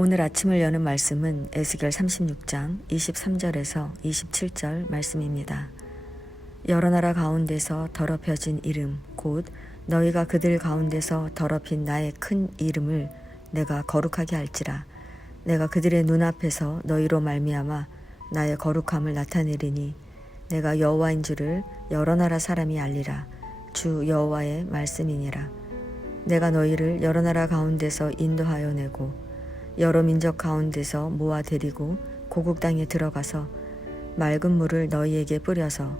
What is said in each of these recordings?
오늘 아침을 여는 말씀은 에스겔 36장 23절에서 27절 말씀입니다. 여러 나라 가운데서 더럽혀진 이름 곧 너희가 그들 가운데서 더럽힌 나의 큰 이름을 내가 거룩하게 할지라. 내가 그들의 눈앞에서 너희로 말미암아 나의 거룩함을 나타내리니 내가 여호와인 줄을 여러 나라 사람이 알리라. 주 여호와의 말씀이니라. 내가 너희를 여러 나라 가운데서 인도하여 내고 여러 민족 가운데서 모아 데리고 고국 땅에 들어가서 맑은 물을 너희에게 뿌려서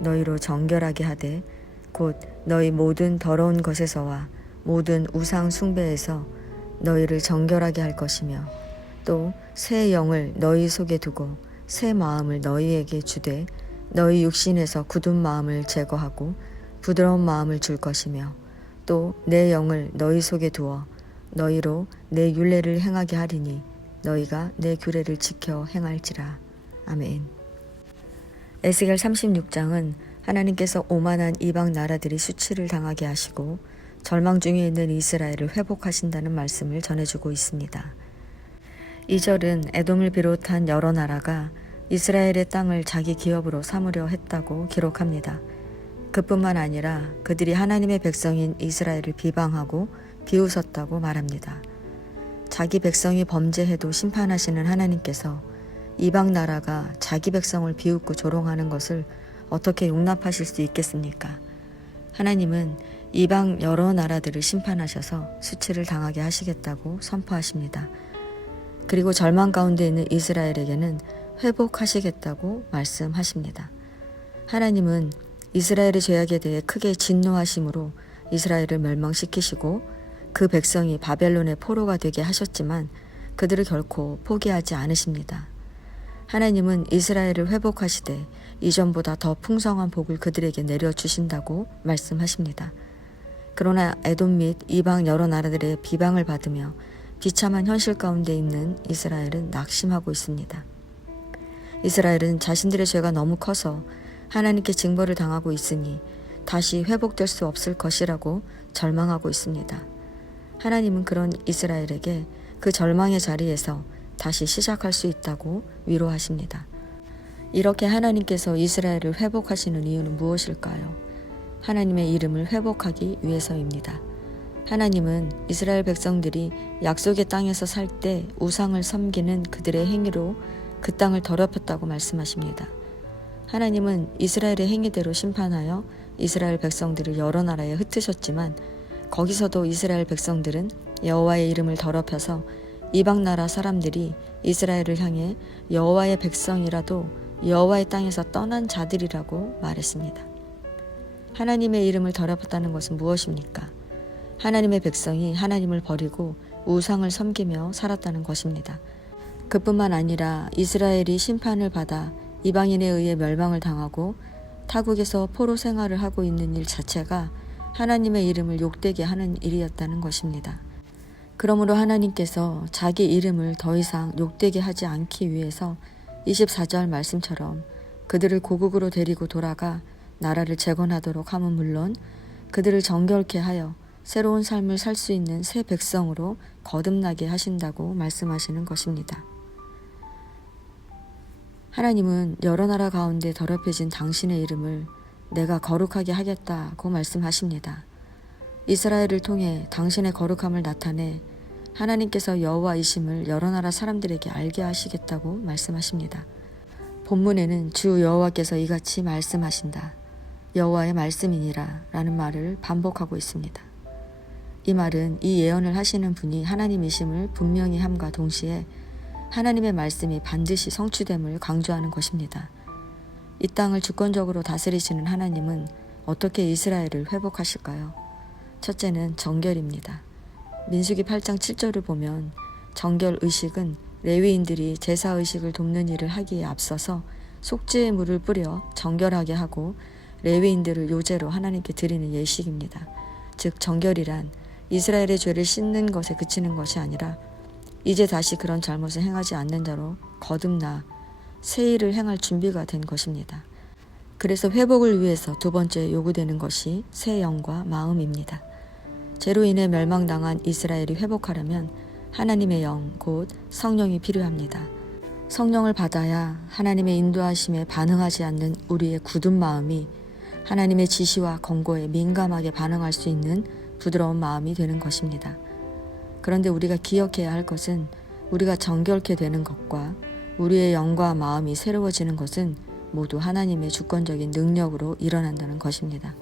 너희로 정결하게 하되 곧 너희 모든 더러운 것에서와 모든 우상 숭배에서 너희를 정결하게 할 것이며 또 새 영을 너희 속에 두고 새 마음을 너희에게 주되 너희 육신에서 굳은 마음을 제거하고 부드러운 마음을 줄 것이며 또 내 영을 너희 속에 두어 너희로 내 율례를 행하게 하리니 너희가 내 규례를 지켜 행할지라. 아멘. 에스겔 36장은 하나님께서 오만한 이방 나라들이 수치를 당하게 하시고 절망 중에 있는 이스라엘을 회복하신다는 말씀을 전해주고 있습니다. 이 절은 에돔을 비롯한 여러 나라가 이스라엘의 땅을 자기 기업으로 삼으려 했다고 기록합니다. 그뿐만 아니라 그들이 하나님의 백성인 이스라엘을 비방하고 비웃었다고 말합니다. 자기 백성이 범죄해도 심판하시는 하나님께서 이방 나라가 자기 백성을 비웃고 조롱하는 것을 어떻게 용납하실 수 있겠습니까? 하나님은 이방 여러 나라들을 심판하셔서 수치를 당하게 하시겠다고 선포하십니다. 그리고 절망 가운데 있는 이스라엘에게는 회복하시겠다고 말씀하십니다. 하나님은 이스라엘의 죄악에 대해 크게 진노하심으로 이스라엘을 멸망시키시고 그 백성이 바벨론의 포로가 되게 하셨지만 그들을 결코 포기하지 않으십니다. 하나님은 이스라엘을 회복하시되 이전보다 더 풍성한 복을 그들에게 내려주신다고 말씀하십니다. 그러나 에돔 및 이방 여러 나라들의 비방을 받으며 비참한 현실 가운데 있는 이스라엘은 낙심하고 있습니다. 이스라엘은 자신들의 죄가 너무 커서 하나님께 징벌을 당하고 있으니 다시 회복될 수 없을 것이라고 절망하고 있습니다. 하나님은 그런 이스라엘에게 그 절망의 자리에서 다시 시작할 수 있다고 위로하십니다. 이렇게 하나님께서 이스라엘을 회복하시는 이유는 무엇일까요? 하나님의 이름을 회복하기 위해서입니다. 하나님은 이스라엘 백성들이 약속의 땅에서 살 때 우상을 섬기는 그들의 행위로 그 땅을 더럽혔다고 말씀하십니다. 하나님은 이스라엘의 행위대로 심판하여 이스라엘 백성들을 여러 나라에 흩으셨지만 거기서도 이스라엘 백성들은 여호와의 이름을 더럽혀서 이방 나라 사람들이 이스라엘을 향해 여호와의 백성이라도 여호와의 땅에서 떠난 자들이라고 말했습니다. 하나님의 이름을 더럽혔다는 것은 무엇입니까? 하나님의 백성이 하나님을 버리고 우상을 섬기며 살았다는 것입니다. 그뿐만 아니라 이스라엘이 심판을 받아 이방인에 의해 멸망을 당하고 타국에서 포로 생활을 하고 있는 일 자체가 하나님의 이름을 욕되게 하는 일이었다는 것입니다. 그러므로 하나님께서 자기 이름을 더 이상 욕되게 하지 않기 위해서 24절 말씀처럼 그들을 고국으로 데리고 돌아가 나라를 재건하도록 함은 물론 그들을 정결케 하여 새로운 삶을 살 수 있는 새 백성으로 거듭나게 하신다고 말씀하시는 것입니다. 하나님은 여러 나라 가운데 더럽혀진 당신의 이름을 내가 거룩하게 하겠다고 말씀하십니다. 이스라엘을 통해 당신의 거룩함을 나타내 하나님께서 여호와이심을 여러 나라 사람들에게 알게 하시겠다고 말씀하십니다. 본문에는 주 여호와께서 이같이 말씀하신다. 여호와의 말씀이니라 라는 말을 반복하고 있습니다. 이 말은 이 예언을 하시는 분이 하나님이심을 분명히 함과 동시에 하나님의 말씀이 반드시 성취됨을 강조하는 것입니다. 이 땅을 주권적으로 다스리시는 하나님은 어떻게 이스라엘을 회복하실까요? 첫째는 정결입니다. 민수기 8장 7절을 보면 정결의식은 레위인들이 제사의식을 돕는 일을 하기에 앞서서 속죄의 물을 뿌려 정결하게 하고 레위인들을 요제로 하나님께 드리는 예식입니다. 즉 정결이란 이스라엘의 죄를 씻는 것에 그치는 것이 아니라 이제 다시 그런 잘못을 행하지 않는 자로 거듭나 새 일을 행할 준비가 된 것입니다. 그래서 회복을 위해서 두 번째 요구되는 것이 새 영과 마음입니다. 죄로 인해 멸망당한 이스라엘이 회복하려면 하나님의 영, 곧 성령이 필요합니다. 성령을 받아야 하나님의 인도하심에 반응하지 않는 우리의 굳은 마음이 하나님의 지시와 권고에 민감하게 반응할 수 있는 부드러운 마음이 되는 것입니다. 그런데 우리가 기억해야 할 것은 우리가 정결케 되는 것과 우리의 영과 마음이 새로워지는 것은 모두 하나님의 주권적인 능력으로 일어난다는 것입니다.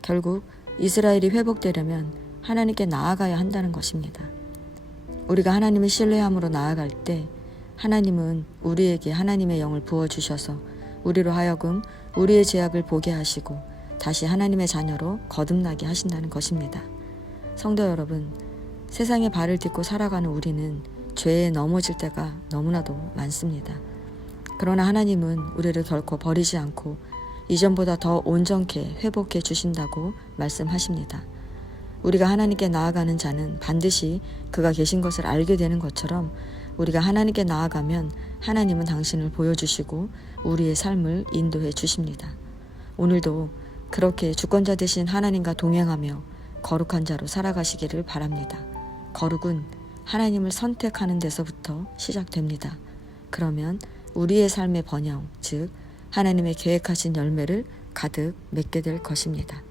결국 이스라엘이 회복되려면 하나님께 나아가야 한다는 것입니다. 우리가 하나님을 신뢰함으로 나아갈 때 하나님은 우리에게 하나님의 영을 부어주셔서 우리로 하여금 우리의 죄악을 보게 하시고 다시 하나님의 자녀로 거듭나게 하신다는 것입니다. 성도 여러분, 세상의 발을 딛고 살아가는 우리는 죄에 넘어질 때가 너무나도 많습니다. 그러나 하나님은 우리를 결코 버리지 않고 이전보다 더 온전케 회복해 주신다고 말씀하십니다. 우리가 하나님께 나아가는 자는 반드시 그가 계신 것을 알게 되는 것처럼 우리가 하나님께 나아가면 하나님은 당신을 보여주시고 우리의 삶을 인도해 주십니다. 오늘도 그렇게 주권자 되신 하나님과 동행하며 거룩한 자로 살아가시기를 바랍니다. 거룩은 하나님을 선택하는 데서부터 시작됩니다. 그러면 우리의 삶의 번영, 즉 하나님의 계획하신 열매를 가득 맺게 될 것입니다.